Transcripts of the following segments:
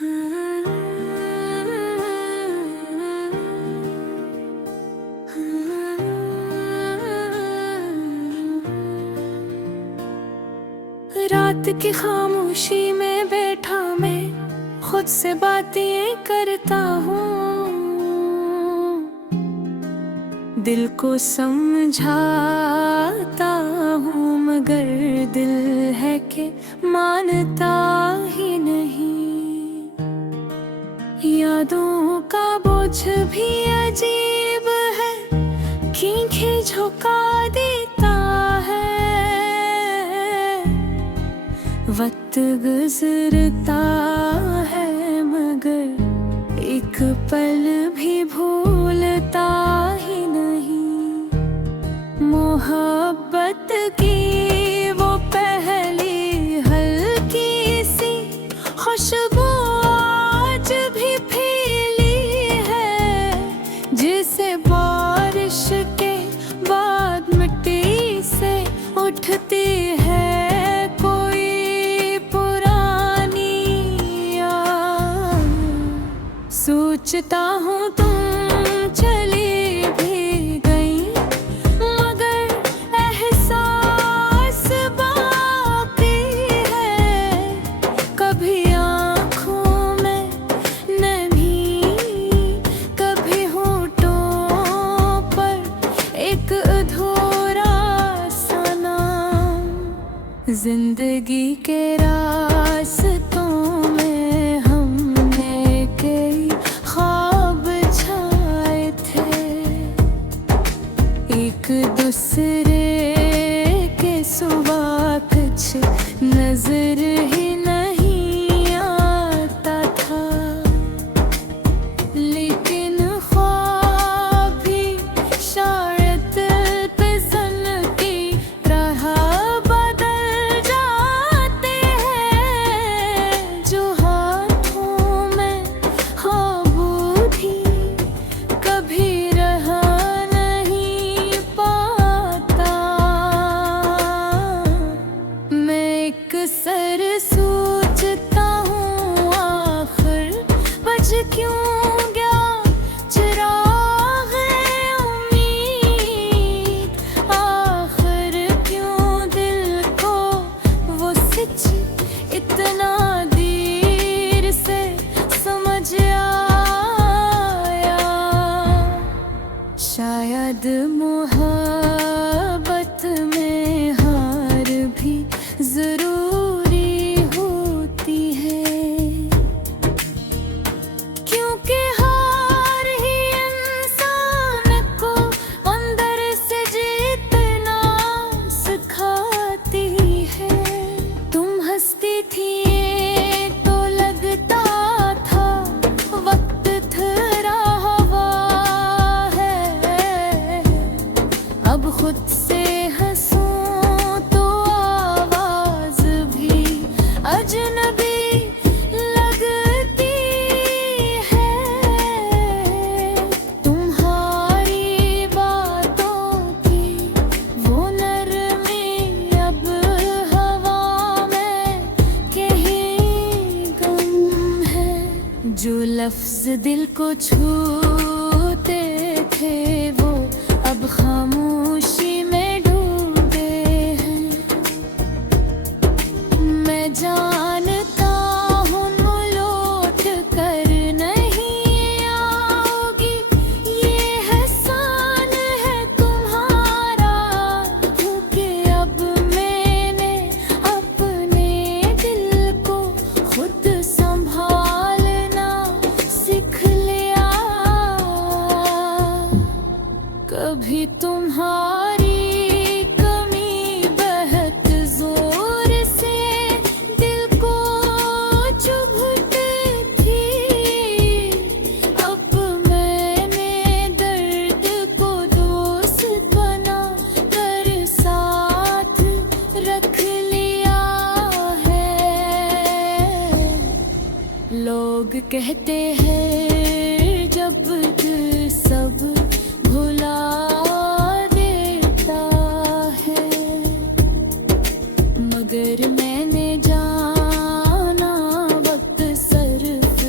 रात की खामोशी में बैठा मैं खुद से बातें करता हूँ, दिल को समझाता हूँ, मगर दिल है कि मानता ही नहीं। यादों का बोझ भी अजीब है, खींचे झुका देता है। वक्त गुजरता है मगर एक पल भी भूलता ही नहीं। मोहब्बत की वो पहली हल्की सी खुशबू आज भी फैली है, जिसे बारिश के बाद मिट्टी से उठती है सोचता हूँ तुम चली भी गई, मगर एहसास बाकी है। कभी आँखों में नमी, कभी होठों पर एक अधूरा सा नाम। जिंदगी के रास्तों दूसरे के सुबह कुछ नजर ही नहीं आता था, लेकिन ख्वाब भी शायद फिसल की राह बदल जाते हैं। जो हाथों में ख्वाबू थी कभी रहा सर सोचता हूँ आखिर बज क्यों गया चिराग उम्मीद। आखिर क्यों दिल को वो सच इतना देर से समझ आया। शायद मोहब्बत में हार भी जरूर तो लगता था वक्त थरा हवा है। अब खुद से हंसूं तो आवाज भी अजनबी लगती है। तुम्हारी बातों की वो नरमी अब जो लफ्ज दिल को छूते थे वो अब खामोशी में डूबे हैं। मैं जानता हूँ लौट कर नहीं आओगी, ये एहसान है तुम्हारा, क्योंकि अब मैंने अपने दिल को खुद कभी तुम्हारी कमी बहुत जोर से दिल को चुभती थी। अब मैंने दर्द को दोस्त बना कर साथ रख लिया है। लोग कहते हैं जब सब भुला देता है, मगर मैंने जाना वक्त सिर्फ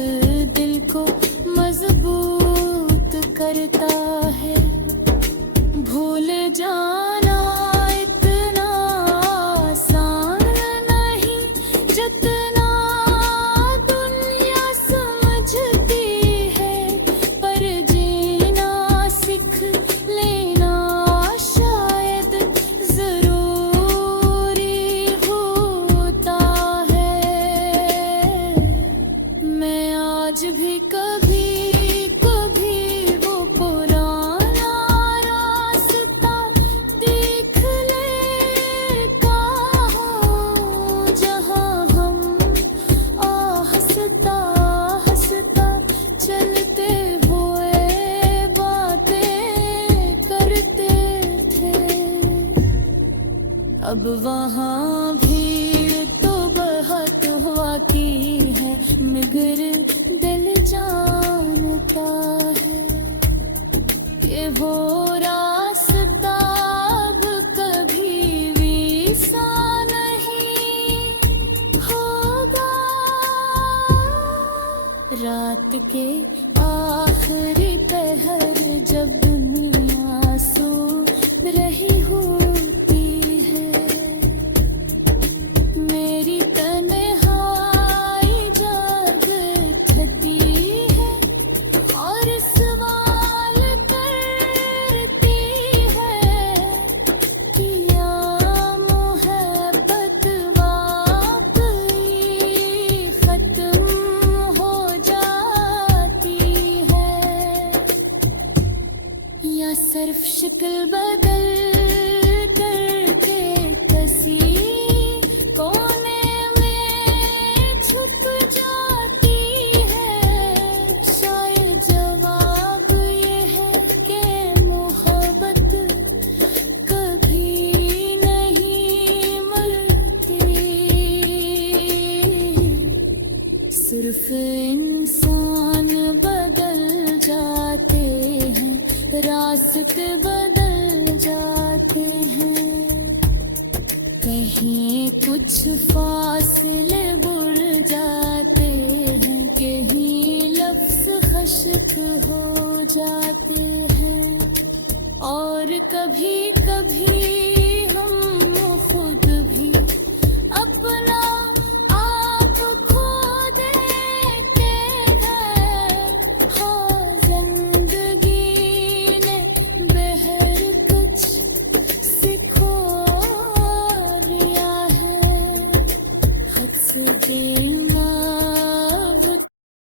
आज भी कभी कभी वो पुराना रास्ता देख लेता हूँ, जहाँ हम हंसता हंसता चलते हुए बातें करते थे। अब वहाँ भीड़ तो बहुत हुआ की है, मगर दिल जानता है कि वो रास्ता अब कभी भी सा नहीं होगा। रात के आखिरी पहर जब दुनिया सो रही होती है, मेरी तन्हाई जाग उठती है और सवाल करती है कि या मोहब्बत वाकई खत्म हो जाती है, या सिर्फ शक्ल बदल करके किसी कोने में छुप जाती है। शायद जवाब ये है कि मोहब्बत कभी नहीं मरती, सिर्फ इंसान बदल जाते हैं, रास्ते बदल जाते हैं। कहीं कुछ फासले बुर जाते हैं, कहीं लफ्ज खश्क हो जाते हैं, और कभी कभी